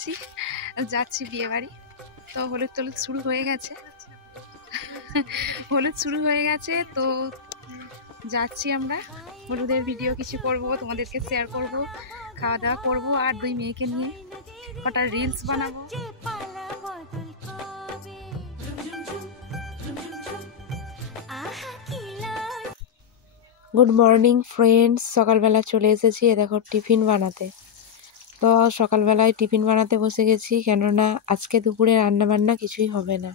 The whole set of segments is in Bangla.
পড়েছি, যাচ্ছি বিয়ে বাড়ি। তো হলুদ টলুদ শুরু হয়ে গেছে, হলুদ শুরু হয়ে গেছে। তো যাচ্ছি আমরা, হলুদের ভিডিও কিছু করব, তোমাদেরকে শেয়ার করব, খাওয়া দাওয়া করবো, আর দুই মেয়েকে নিয়ে কটা রিলস বানাবো। গুড মর্নিং ফ্রেন্ডস, সকালবেলা চলে এসেছি এ দেখো টিফিন বানাতে। তো সকালবেলায় টিফিন বানাতে বসে গেছি, কেননা আজকে দুপুরে রান্নাবান্না কিছুই হবে না।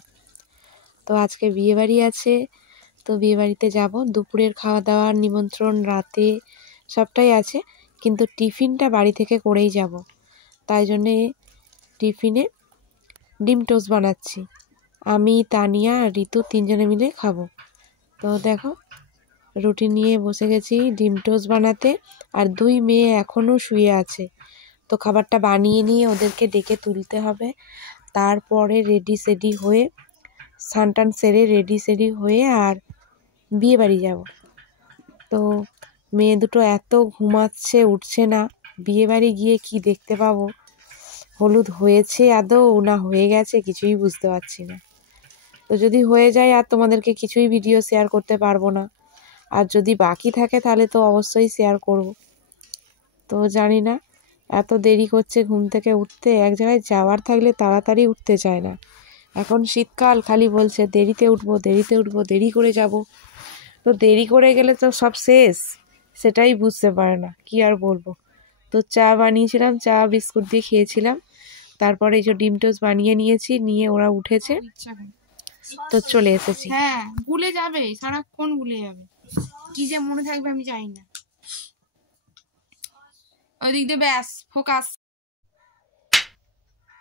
তো আজকে বিয়েবাড়ি আছে, তো বিয়েবাড়িতে যাব। দুপুরের খাওয়া দাওয়ার নিমন্ত্রণ রাতে সবটাই আছে, কিন্তু টিফিনটা বাড়ি থেকে করেই যাব। তাই জন্যে টিফিনে ডিম টোস্ট বানাচ্ছি। আমি, তানিয়া আর ঋতু তিনজনে মিলে খাবো। তো দেখো রুটি নিয়ে বসে গেছি ডিম টোস্ট বানাতে, আর দুই মেয়ে এখনও শুয়ে আছে। তো খাবারটা বানিয়ে নিয়ে ওদেরকে ডেকে তুলতে হবে, তারপরে রেডি সেডি হয়ে স্নান সেরে রেডি সেডি হয়ে আর বিয়ে বাড়ি যাব। তো মেয়ে দুটো এত ঘুমাচ্ছে, উঠছে না। বিয়ে বাড়ি গিয়ে কি দেখতে পাবো, হলুদ হয়েছে আদৌ না হয়ে গেছে কিছুই বুঝতে পারছি না। তো যদি হয়ে যায় আর তোমাদেরকে কিছুই ভিডিও শেয়ার করতে পারবো না, আর যদি বাকি থাকে তাহলে তো অবশ্যই শেয়ার করব। তো জানি না, এত দেরি করছে ঘুম থেকে উঠতে। এক জায়গায় যাওয়ার থাকলে তাড়াতাড়ি উঠতে চায় না। এখন শীতকাল, খালি বলছে দেরিতে উঠবো দেরিতে উঠবো, দেরি করে যাব। তো দেরি করে গেলে তো সব শেষ, সেটাই বুঝতে পারে না, কি আর বলবো। তো চা বানিয়েছিলাম, চা বিস্কুট দিয়ে খেয়েছিলাম। তারপরে এই যে ডিম টোস্ট বানিয়ে নিয়েছি, নিয়ে ওরা উঠেছে, তো চলে এসেছি। হ্যাঁ, ভুলে যাবে, সারাক্ষণ ভুলে যাবে, কি যে মনে থাকবে আমি জানি না। ওইদিক দিয়ে ব্যাস focus.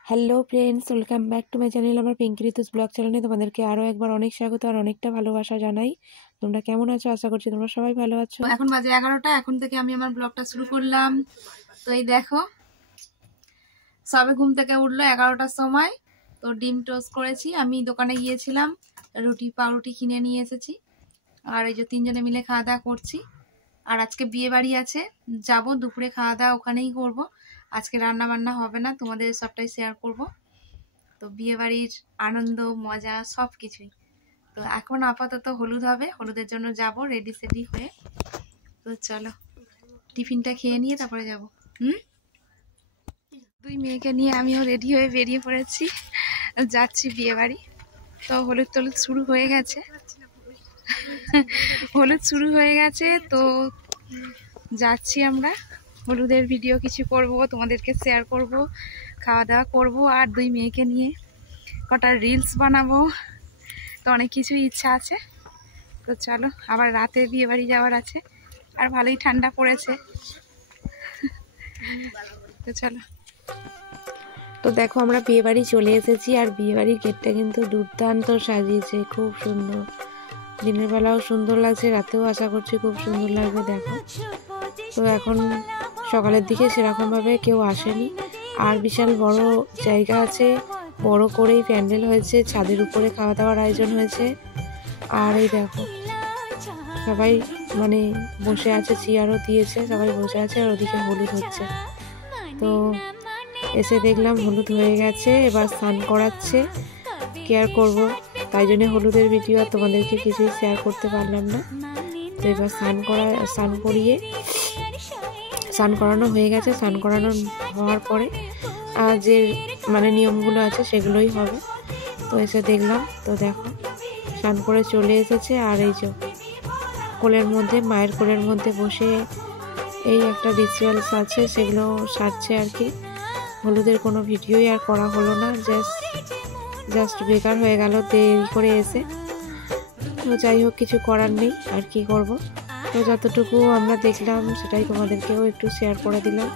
Hello friends, welcome back to my channel. আমার পিঙ্কি ঋতুস ব্লগ চ্যানেলে তোমাদেরকে আরও একবার অনেক স্বাগত আর অনেকটা ভালোবাসা জানাই। তোমরা কেমন আছো? আশা করছি তোমরা সবাই ভালো আছো। এখন বাজে 11টা, এখন থেকে আমি আমার ব্লগটা শুরু করলাম। তো এই দেখো, সবে ঘুম থেকে উঠলো 11টার সময়। তো ডিম টোস্ট করেছি, আমি দোকানে গিয়েছিলাম, রুটি পাউরুটি কিনে নিয়ে এসেছি। আর এই যে তিনজনে মিলে খাওয়া দাওয়া করছি। আর আজকে বিয়ে বাড়ি আছে, যাব দুপুরে খাওয়া দাওয়া ওখানেই করব। আজকে রান্না বান্না হবে না, তোমাদের সবটাই শেয়ার করব। তো বিয়ে বাড়ির আনন্দ মজা সব কিছুই। তো এখন আপাতত হলুদ হবে, হলুদের জন্য যাব রেডি সেডি হয়ে। তো চলো টিফিনটা খেয়ে নিয়ে তারপরে যাব। দুই মেয়েকে নিয়ে আমিও রেডি হয়ে বেরিয়ে পড়েছি, যাচ্ছি বিয়ে বাড়ি। তো হলুদ টলুদ শুরু হয়ে গেছে, হলুদ শুরু হয়ে গেছে। তো যাচ্ছি আমরা, হলুদের ভিডিও কিছু করব, তোমাদেরকে শেয়ার করব, খাওয়া দাওয়া করব, আর দুই মেয়েকে নিয়ে কটা রিলস বানাবো। তো অনেক কিছুই ইচ্ছা আছে। তো চলো, আবার রাতে বিয়ে বাড়ি যাওয়ার আছে, আর ভালোই ঠান্ডা পড়েছে। তো চলো। তো দেখো আমরা বিয়ে বাড়ি চলে এসেছি, আর বিয়ে বাড়ির গেটটা কিন্তু দুর্দান্ত সাজিয়েছে, খুব সুন্দর। দিনের বেলাও সুন্দর লাগছে, রাতেও আশা করছি খুব সুন্দর লাগবে। দেখো, তো এখন সকালের দিকে সেরকমভাবে কেউ আসেনি, আর বিশাল বড় জায়গা আছে, বড় করেই প্যান্ডেল হয়েছে, ছাদের উপরে খাওয়া দাওয়ার আয়োজন হয়েছে। আর এই দেখো সবাই মানে বসে আছে, চেয়ারও দিয়েছে, সবাই বসে আছে, আর ওদিকে হলুদ হচ্ছে। তো এসে দেখলাম হলুদ হয়ে গেছে, এবার স্নান করাচ্ছে। কেয়ার করব, তাই জন্য হলুদের ভিডিও আর তোমাদেরকে কিছুই শেয়ার করতে পারলাম না। তো এবার স্নান করিয়ে স্নান করানো হয়ে গেছে। স্নান করানো হওয়ার পরে আর যে মানে নিয়মগুলো আছে সেগুলোই হবে। তো এসে দেখলাম, তো দেখো স্নান করে চলে এসেছে, আর এই যে কোলের মধ্যে, মায়ের কোলের মধ্যে বসে এই একটা রিচুয়ালস আছে, সেগুলো সারছে আর কি। হলুদের কোনো ভিডিওই আর করা হলো না, জাস্ট বেকার হয়ে গেল দেরি করে এসে। তো যাই হোক, কিছু করার নেই, আর কি করব। তো যতটুকু আমরা দেখলাম সেটাই তোমাদেরকেও একটু শেয়ার করে দিলাম।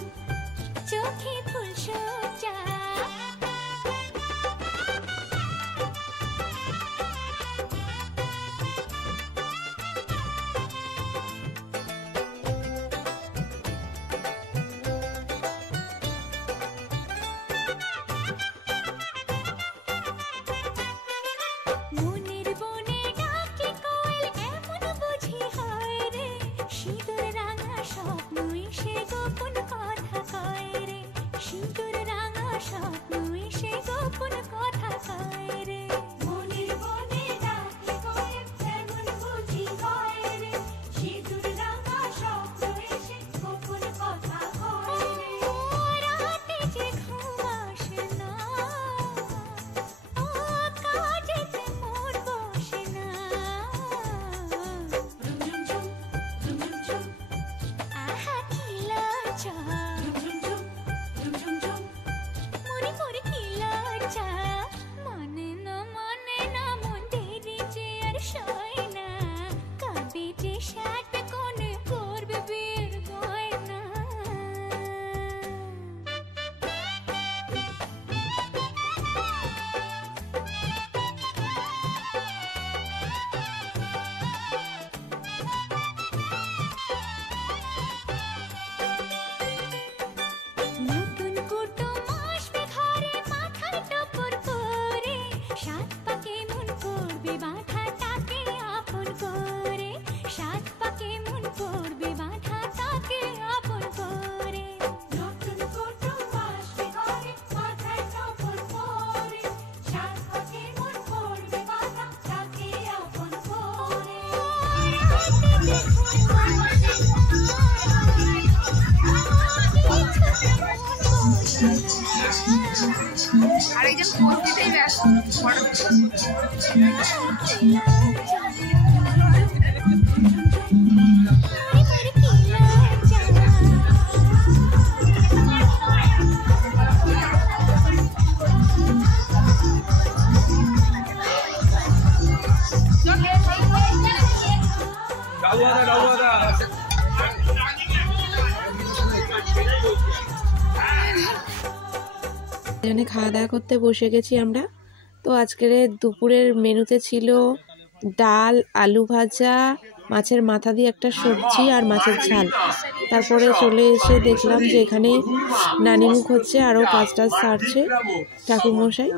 আরেকজন পোস্ট দিতেই ব্যস্ত। এখানে খাওয়া দাওয়া করতে বসে গেছি আমরা। তো আজকের দুপুরের মেনুতে ছিল ডাল, আলু ভাজা, মাছের মাথা দিয়ে একটা সবজি আর মাছের ঝাল। তারপরে চলে এসে দেখলাম যে এখানে নানিমুখ হচ্ছে, আরও কাজ টাজ সারছে ঠাকুরমশাই।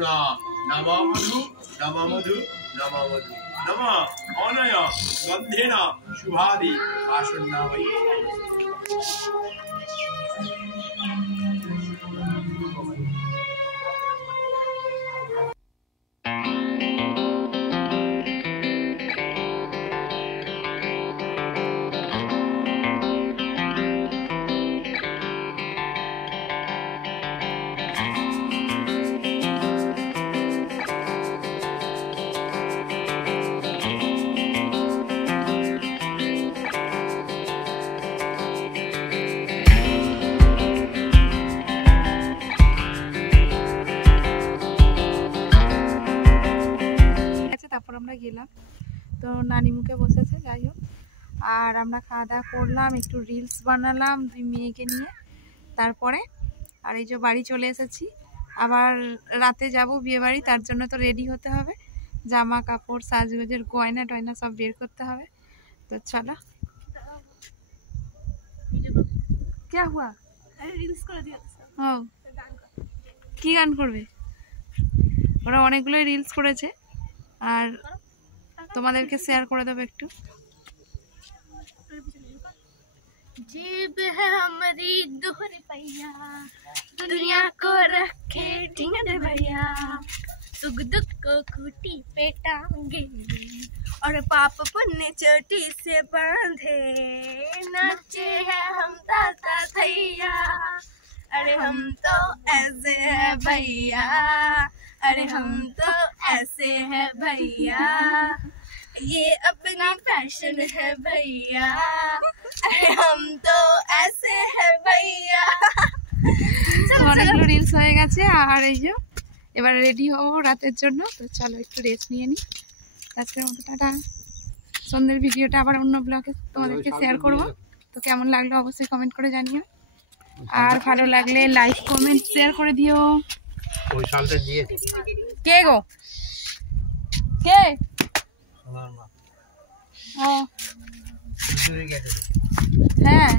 তারপর আমরা গেলাম, তো নানি মুখে বসেছে, যাই হোক। আর আমরা খাওয়া দাওয়া করলাম, একটু রিলস বানালাম 2 মেয়েকে নিয়ে। তারপরে আর এই যে বাড়ি চলে এসেছি। আবার রাতে যাব বিয়ে বাড়ি, তার জন্য তো রেডি হতে হবে, জামা কাপড় সাজগোজের গয়না টয়না সব বের করতে হবে। তো চলো। क्या हुआ? রিলস করে দিও। ও কি গান করবে? ওরা অনেকগুলোই রিলস করেছে, আর তোমাদেরকে শেয়ার করে দেবো একটু। जीब है हमारी दोहरी पैया, दुनिया को रखे ढींग भैया, सुख दुख को खूटी पे टांगे और पाप पुण्य चोटी से बांधे, नाचे हैं हम ताता थैया, अरे हम तो ऐसे हैं भैया, अरे हम तो ऐसे हैं भैया, ये अपनी फैशन है भैया, अरे हम तो ऐसे हैं भैया। অনেকগুলো রিলস হয়ে গেছে, আর এই যে এবার রেডি হবো রাতের জন্য। তো চলো একটু রেস্ট নিয়ে নিই। আজকের মতো টাটা। সন্ধ্যের ভিডিওটা আবার অন্য ব্লগে তোমাদেরকে শেয়ার করবো। তো কেমন লাগলো অবশ্যই কমেন্ট করে জানিও, আর ভালো লাগলে লাইক কমেন্ট শেয়ার করে দিও। কে গো? কে? ও হ্যাঁ,